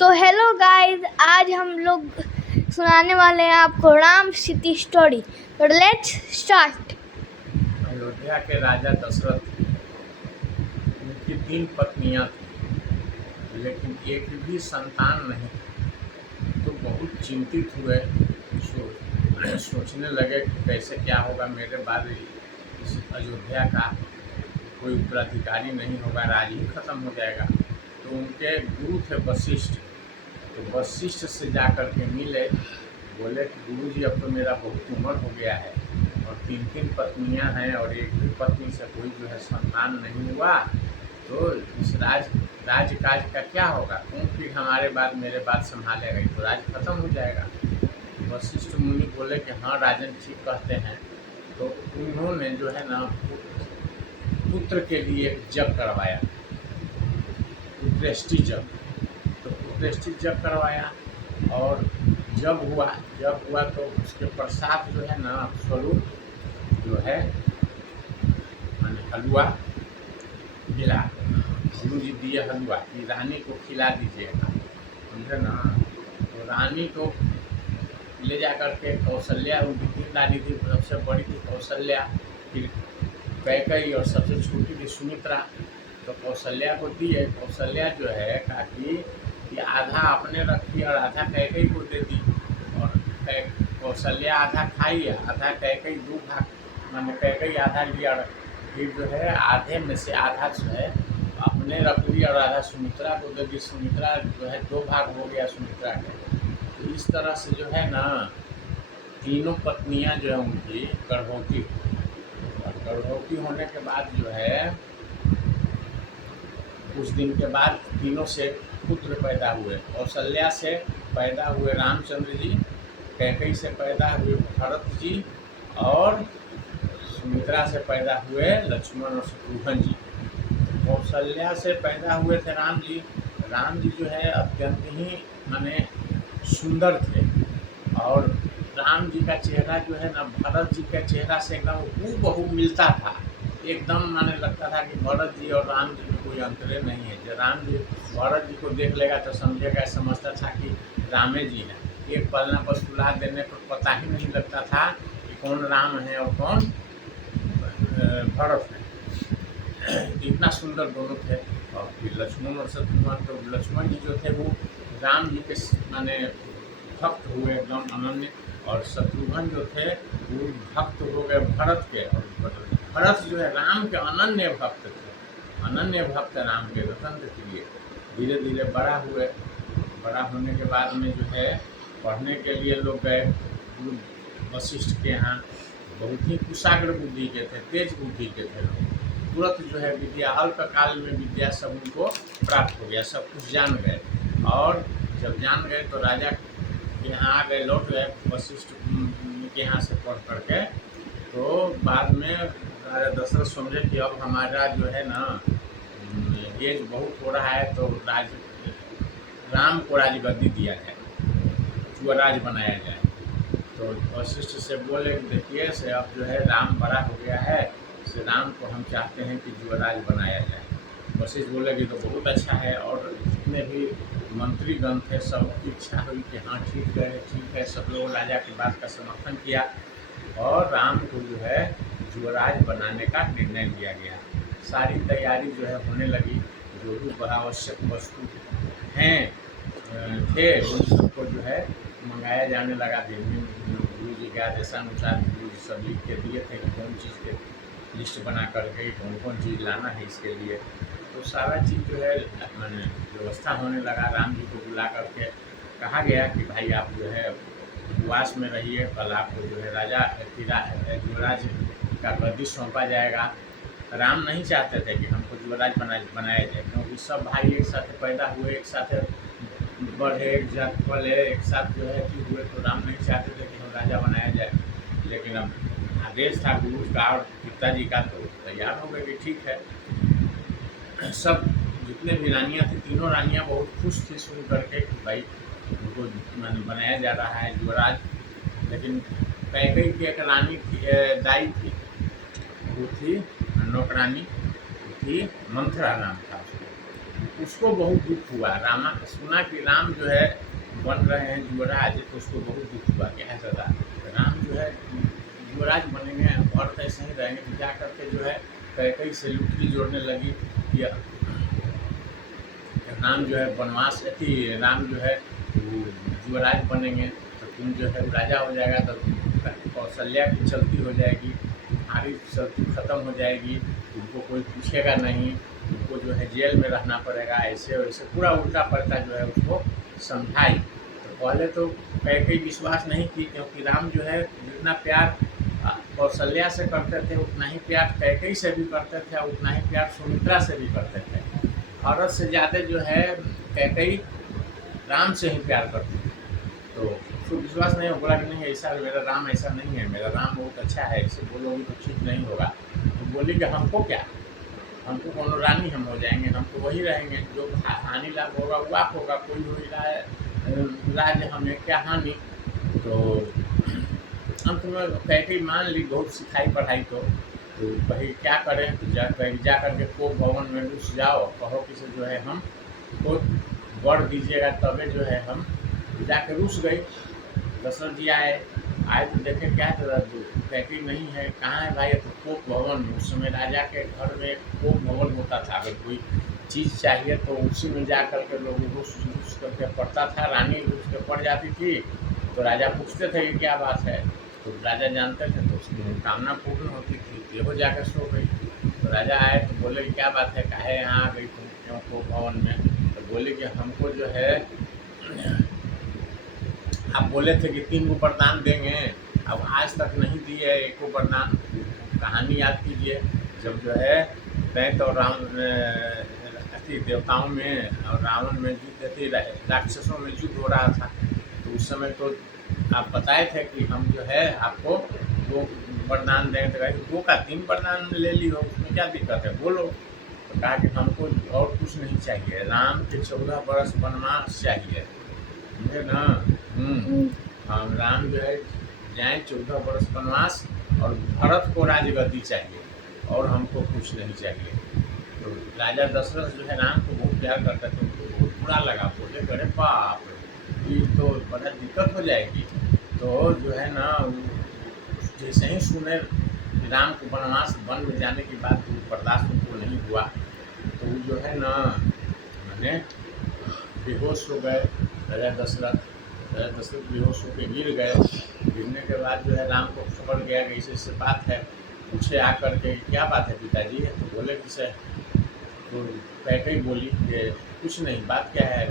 तो hello guys, आज हम लोग सुनाने वाले हैं आपको राम सीता स्टोरी। तो लेट्स स्टार्ट। अयोध्या के राजा दशरथ थे। उनकी 3 पत्नियां थीं, लेकिन एक भी संतान नहीं थी। तो बहुत चिंतित हुए। सोचने लगे कि कैसे क्या होगा, मेरे बाद इस अयोध्या का कोई उत्तराधिकारी नहीं होगा, राज ही खत्म हो जाएगा। तो उनके गुरु थे वशिष्ठ। तो वशिष्ठ से जा कर के मिले, बोले कि गुरु जी, अब तो मेरा बहुत उम्र हो गया है और 3 पत्नियां हैं और एक भी पत्नी से कोई जो है संतान नहीं हुआ, तो इस राजकाज का क्या होगा? कौन फिर हमारे बाद मेरे बाद संभालेगा? तो राज खत्म हो जाएगा। वशिष्ठ मुनि बोले कि हाँ राजन, ठीक कहते हैं। तो उन्होंने जो है ना पुत्र के लिए एक जग करवाया, पुत्रेष्टि जग। तो पुत्रेष्टि जग करवाया और जब हुआ तो उसके पश्चात जो है ना स्वरूप जो है माने हलवा मिला। गुरु जी दिए हलवा कि रानी को खिला दीजिएगा, समझे ना। तो रानी को ले जा कर के कौशल्या, उनकी 3 रानी थी, सबसे बड़ी थी कौशल्या, फिर कैकेयी और सबसे छोटी थी सुमित्रा। तो कौशल्या को दिए। कौशल्या जो है कहा कि आधा आपने रखी और आधा कैकेयी को दे दी। और कौशल्या आधा खाई, आधा कैकेयी, 2 भाग, मैंने कैकेयी आधा लिया। फिर जो है आधे में से आधा जो है अपने रख ली और आधा सुमित्रा को दे दी। सुमित्रा जो है 2 भाग हो गया सुमित्रा के। तो इस तरह से जो है ना तीनों पत्नियां जो है उनकी गर्भवती हुई। और गर्भवती होने के बाद जो है कुछ दिन के बाद तीनों से पुत्र पैदा हुए। कौशल्या से पैदा हुए रामचंद्र जी, कैकेयी से पैदा हुए भरत जी, और सुमित्रा से पैदा हुए लक्ष्मण और शत्रुघ्न जी। कौशल्या से पैदा हुए थे राम जी। राम जी जो है अत्यंत ही माने सुंदर थे और राम जी का चेहरा जो है ना भरत जी के चेहरा से एकदम हूबहू मिलता था। एकदम माने लगता था कि भरत जी और राम जी में कोई अंतरे नहीं है। जब राम जी भरत जी को देख लेगा तो समझेगा, समझता था कि रामे जी हैं। एक पलना पर सुला देने पर पता ही नहीं लगता था कि कौन राम है और कौन भरत है। इतना सुंदर दोनों थे। और फिर लक्ष्मण और शत्रुघ्न, तो लक्ष्मण जी जो थे वो राम जी के माने भक्त हुए एकदम अनन्य, और शत्रुघ्न जो थे वो भक्त हो गए भरत के। और भरत जो है राम के अनन्य भक्त थे, अनन्य भक्त राम के रतन के लिए। धीरे धीरे बड़ा हुए। बड़ा होने के बाद में जो है पढ़ने के लिए लोग गए गुरु वशिष्ठ के यहाँ। बहुत ही कुशाग्र बुद्धि के थे, तेज बुद्धि के थे लोग। तुरंत जो है विद्या, अल्पकाल में विद्या सब उनको प्राप्त हो गया, सब कुछ जान गए। और जब जान गए तो राजा के यहाँ आ गए, लौट गए वशिष्ठ के यहाँ से पढ़ करके। तो बाद में राजा दशरथ समझे कि अब हमारा जो है ना एज बहुत हो रहा है, तो राम को राजगद्दी दिया जाए, युवराज बनाया जाए। तो वशिष्ठ से बोले कि देखिए से अब जो है राम बड़ा हो गया है, से राम को हम चाहते हैं कि युवराज बनाया जाए। वशिष्ठ बोले कि तो बहुत अच्छा है। और जितने भी मंत्रीगण थे सबकी इच्छा हुई कि हाँ ठीक है। सब लोग राजा की बात का समर्थन किया और राम को जो है युवराज बनाने का निर्णय लिया गया। सारी तैयारी जो है होने लगी। जो भी आवश्यक वस्तु हैं थे उन सबको जो है मंगाया जाने लगा। दिन दिन गुरु जी के आदेशानुसार गुरु जी सब लिख के दिए थे कि कौन चीज़ के लिस्ट बना करके कौन कौन चीज़ लाना है इसके लिए। तो सारा चीज़ जो है मैंने व्यवस्था होने लगा। राम जी को बुला करके कहा गया कि भाई आप जो है उपवास में रहिए, कल आपको जो है युवराज का गद्दी सौंपा जाएगा। राम नहीं चाहते थे कि हमको युवराज बनाया जाए, क्योंकि सब भाई एक साथ पैदा हुए, एक साथ बढ़े, एक साथ पले, एक साथ जो है कि हुए। तो राम नहीं चाहते थे कि हम राजा बनाया जाए। लेकिन अब आदेश था गुरु का और पिताजी का, तो तैयार हो गए कि ठीक है। सब जितने भी रानियाँ थी, तीनों रानियाँ बहुत खुश थी सुन करके कि भाई उनको बनाया जा रहा है युवराज। लेकिन कैकेयी की एक रानी थी, दाई थी, वो थी नौकरानी, थी मंथरा नाम था उसका। उसको बहुत दुख हुआ। रामा सुना कि राम जो है बन रहे हैं युवराज, तो उसको बहुत दुख हुआ। क्या है दादा, राम जो है युवराज बनेंगे और ऐसे ही रहेंगे, तो क्या करके जो है कैकई से लुटकी जोड़ने लगी कि राम जो है वनवास थी, राम जो है वो युवराज बनेंगे तो तुम जो है राजा हो जाएगा, तो कौशल्या की चलती हो जाएगी, तुम्हारी चलती खत्म हो जाएगी, तुमको कोई पूछेगा नहीं, तुमको जो है जेल में रहना पड़ेगा, ऐसे वैसे पूरा उल्टा पलटा जो है उसको समझाई। तो पहले तो कैकई विश्वास नहीं की, क्योंकि राम जो है जितना प्यार कौशल्या से करते थे उतना ही प्यार कैकई से भी करते थे, और उतना ही प्यार सुमित्रा से भी करते थे। औरत से ज़्यादा जो है कैकई राम से ही प्यार करती थी। तो उसको विश्वास नहीं हो, बोला कि नहीं ऐसा मेरा राम ऐसा नहीं है, मेरा राम बहुत अच्छा है, इसे बोलोगे तो ठीक नहीं होगा। तो बोली कि हमको क्या, हमको कौन रानी हम हो जाएंगे, हम तो वही रहेंगे, जो हानि लाभ होगा वो आप होगा, कोई हुई राज हमें क्या हानि। तो हम तुम्हें कैकई मान ली, बहुत सिखाई पढ़ाई तो कही क्या करें, तो जा करके कोप भवन में घुस जाओ, कहो कि से जो है हम को वर दीजिएगा, तबे जो है हम जाके रुस गई। दशरथ जी आए तो देखे क्या कैकई नहीं है, कहाँ है भाई, तो कोप भवन में। उस समय राजा के घर में कोप भवन होता था, अगर कोई चीज़ चाहिए तो उसी में जा करके लोग घुस करके पढ़ता था, रानी घुस के पढ़ जाती थी, तो राजा पूछते थे कि क्या बात है, तो राजा जानते थे, तो उसकी मनोकामना पूर्ण होती थी। देखो जाकर सो गई। तो राजा आए तो बोले कि क्या बात है, काहे यहाँ आ गई तुम, क्यों को भवन में। तो बोले कि हमको जो है आप बोले थे कि 3 गो वरदान देंगे, अब आज तक नहीं दिए एको वरदान। कहानी याद कीजिए, जब जो है दैत्य और देवताओं में और रावण में युद्ध थी, राक्षसों में युद्ध हो रहा था, तो उस समय तो आप बताए थे कि हम जो है आपको 2 वरदान दें, तो कहा 2 का 3 वरदान ले ली हो, उसमें क्या दिक्कत है, बोलो। तो कहा कि हमको और कुछ नहीं चाहिए, राम के 14 बरस वनवास चाहिए, समझे ना। हम राम जो है जाए 14 बरस वनवास, और भरत को राजगद्दी चाहिए, और हमको कुछ नहीं चाहिए। तो राजा दशरथ जो है राम को बहुत प्यार करते थे, उनको बहुत बुरा लगा, बोले अरे बाप ये तो बड़ा दिक्कत हो जाएगी। तो जो है ना जैसे ही सुने राम को वनवास वन में जाने की बात, तो बर्दाश्त उनको नहीं हुआ, तो वो जो है ना मैंने बेहोश हो गए। राजा दशरथ बेहोश होकर गिर गए। गिरने के बाद जो है राम को खबर गया कि ऐसे बात है, पूछे आ करके क्या बात है पिताजी, तो बोले कि से तो कैकई बोली कि कुछ नहीं, बात क्या है,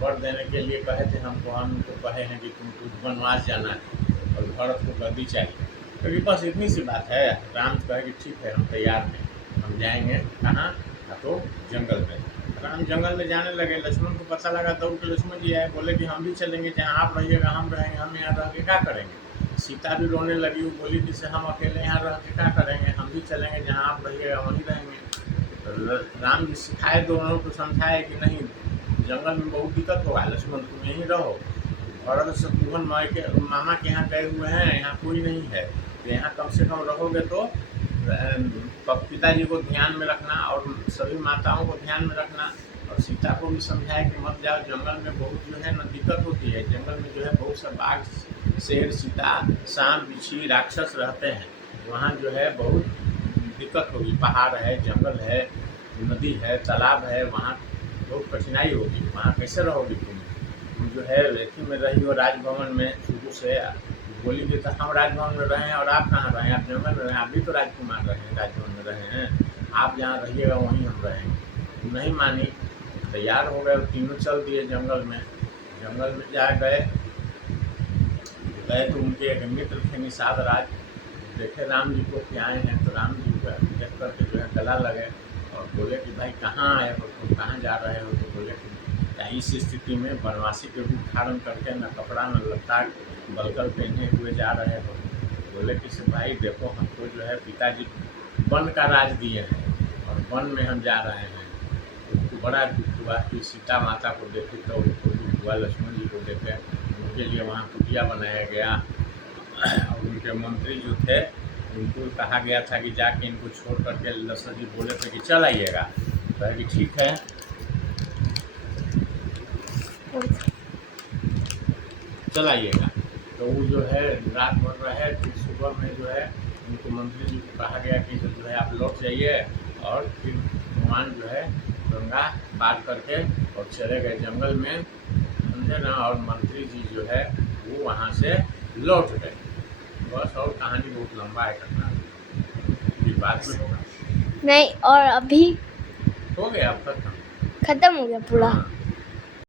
वर देने के लिए कहे थे हमको, हम तो कहे हैं कि तुमको वनवास जाना है और भरत को गद्दी चाहिए, क्योंकि बस इतनी सी बात है। राम कहे कि ठीक है हम तैयार हैं, हम जाएंगे कहाँ, तो जंगल में। राम जंगल में जाने लगे, लक्ष्मण को पता लगा, दौड़ के लक्ष्मण जी आए, बोले कि हम भी चलेंगे, जहाँ आप रहिएगा हम रहेंगे, हम यहाँ रह के क्या करेंगे। सीता भी रोने लगी, वो बोली कि से हम अकेले यहाँ रह के क्या करेंगे, हम भी चलेंगे, जहाँ आप रहिएगा वहीं रहेंगे। तो राम जी सिखाए, दोनों को समझाए कि नहीं जंगल में बहुत दिक्कत होगा, लक्ष्मण तुम यहीं रहो, भरत शत्रुघ्न मामा के यहाँ गए हुए हैं, यहाँ कोई नहीं है, तो यहाँ कम से कम रहोगे तो पिताजी को ध्यान में रखना और सभी माताओं को ध्यान में रखना। और सीता को भी समझाए कि मत जाओ, जंगल में बहुत जो है ना दिक्कत होती है, जंगल में जो है बहुत सा बाघ, शेर, चीता, सांप, बिच्छी, राक्षस रहते हैं, वहाँ जो है बहुत दिक्कत होगी, पहाड़ है, जंगल है, नदी है, तालाब है, वहाँ बहुत कठिनाई होगी, वहाँ कैसे रहोगी तुम जो है एक ही में रही हो राजभवन में शुरू से। बोली कि तो हम राजभवन में रहे हैं और आप कहाँ रहे हैं, आप जंगल में रहें, आप भी तो राजकुमार रहे हैं, राजभवन में रहे हैं, आप जहाँ रहिएगा वहीं हम रहेंगे। नहीं मानी, तैयार हो गए, तीनों चल दिए जंगल में जा गए तो उनके एक मित्र थे निषाद राज, देखे राम जी को कि आए हैं, तो राम जी को देख करके जो है गला लगे और बोले कि भाई कहाँ आए हो, तुम कहाँ जा रहे हो। तो बोले कि इस स्थिति में वनवासी के रूप धारण करके न कपड़ा न लत्ता बलकल पहने हुए जा रहे हो। बोले कि से भाई देखो हमको जो है पिताजी वन का राज दिए हैं और वन में हम जा रहे हैं। तो बड़ा दुख हुआ कि सीता माता को देखे तो उनको दुख हुआ, लक्ष्मण जी को देखे, उनके लिए वहाँ कुटिया बनाया गया और उनके मंत्री जो थे उनको कहा गया था कि जाके इनको छोड़ करके, दशरथ जी बोले थे कि चल आइएगा, कहे कि ठीक है। चलाइएगा। तो वो जो है रात भर रहे, फिर सुबह में जो है उनको मंत्री जी को कहा गया कि जो है आप लौट जाइए, और फिर भगवान जो है गंगा पार करके और चले गए जंगल में, समझे ना। और मंत्री जी जो है वो वहाँ से लौट गए। बस, और कहानी बहुत लंबा है, घटना फिर बाद में होगा। नहीं, और अभी हो गया अब तक। खत्म हो गया पूरा। हाँ।